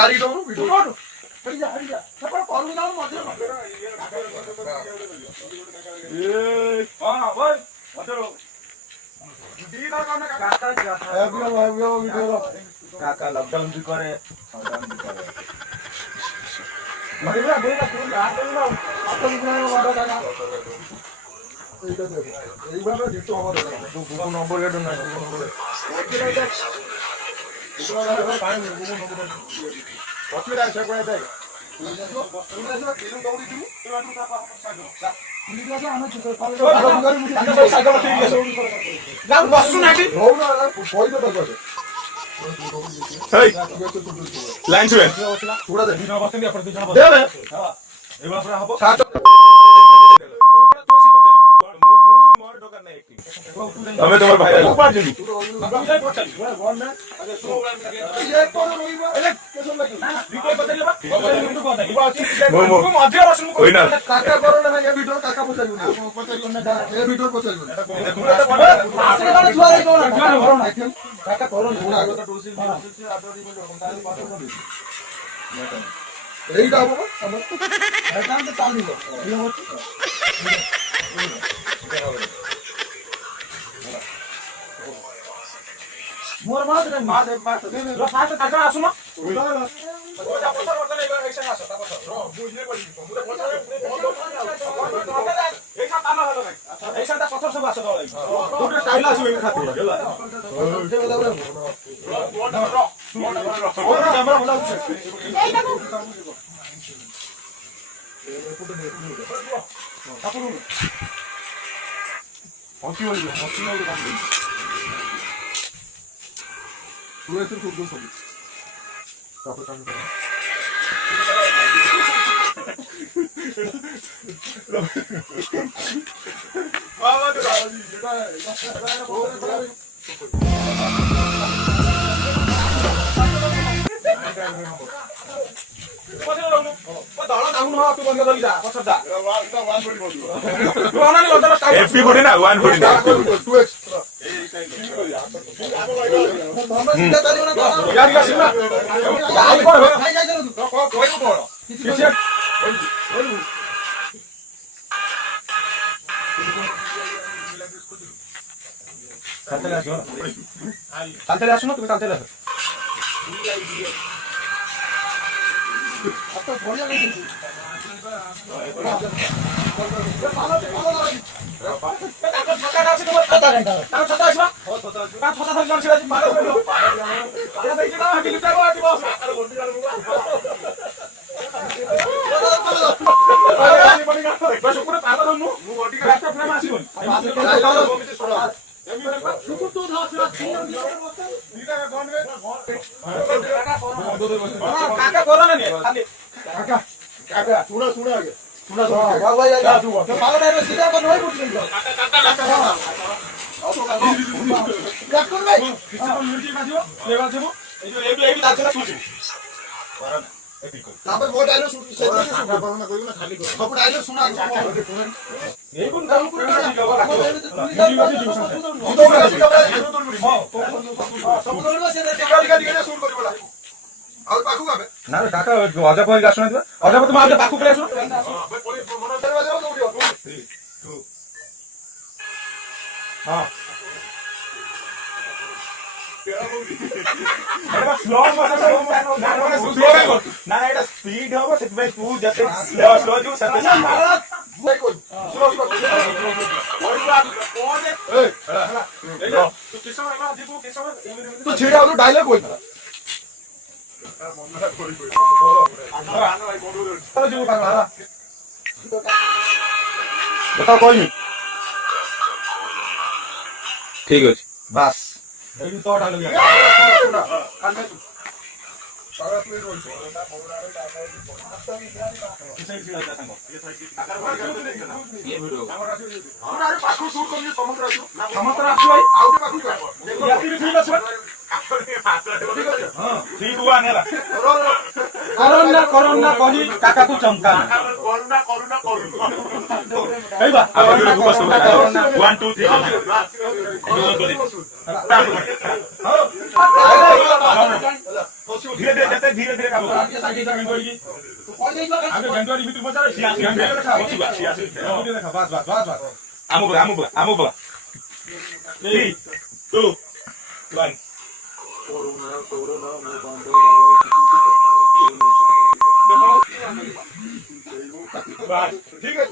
गाड़ी दो वीडियो हट जा सब करू ना मजे ए हां भाई मजे दीदा करने काका जाता अभी वीडियो काका लॉकडाउन भी करे लॉकडाउन भी करे मरे ना बोला तुम रात में ना तुम ना वाला काका এইটা দেখো এইভাবে দিতে হবে দুটো নম্বর গেট না অসুবিধা আছে করে দেয় লাইন ছুঁয়ে আমি তোমার ভাই উপার্জনী কাকা করো না এই ভিডিও কাকা পচাইবো না এই ভিডিও পচাইবো না কাকা করো না আগটা টুসি আদরি বলে তাহলে কথা বলি এইটা হবে না এটা তো চাল দিব এই হচ্ছে মোর মাদে লো ফাস্ট কাকা আসো না ওটা পছর করতে না এবার একসাথে আসো তারপর বুঝলে বলি পুরো পছর এইটা টানা হলো না একসাথে পছর সব আসো দাও দুটো টাইল আসবে এই খাতে গেল ক্যামেরা বলা আছে এইটা তো কাপড় হকি হইলো পুরো এসে খুব সব কাপড় টান করে বাবা তো এফপি করে না 140 না 2x তাড়াতাড়ি আসো না তুমি তাড়াতাড়ি আসো আচ্ছা বড়িয়া গেছে কাকা করো না কাকা কাকা শুনা আগে শুনা ভাই যা তুই ভালো না সিধা করে নয় করছিস কাকা ভাই মির্চি কাজিও লেভেল দেবো এই যে এই দাঁতটা তুলছি তারপর ও ডায়লগ শুট সেটা শুট না কইও না খালি কর সব ডায়লগ শোনা এই কোন কাম করে না না কাকা অজা কই আসো না অজা তুমি আমাদের পাখু করে আসো হ্যাঁ এটা স্লো না এটা স্পিড হবে সেটাই তুই যত স্লো যু সেটা তো ছেড়ে আলো ডায়লগ কই बताओ कोई नहीं ठीक है बस এই তো ডায়লগ না কানে সারা প্লেট রইছে किसे चिल्लाता संग ये वीडियो আমরা আরে পাখু শুট করি সমুদ্র আসু समस्त আসো ভাই আউটে পাখু কর ইয়াতি ঠিক আছে हां ठीक हुआ नेला করোনা কহি কাকা কো চমকা করুণা এই বা করোনা 1 2 3 হ্যাঁ धीरे धीरे काम करो आगे गंडवारी भितर मजा सिया देखा बसुगा सिया देखा बस आमु बा 3 2 1 ठीक है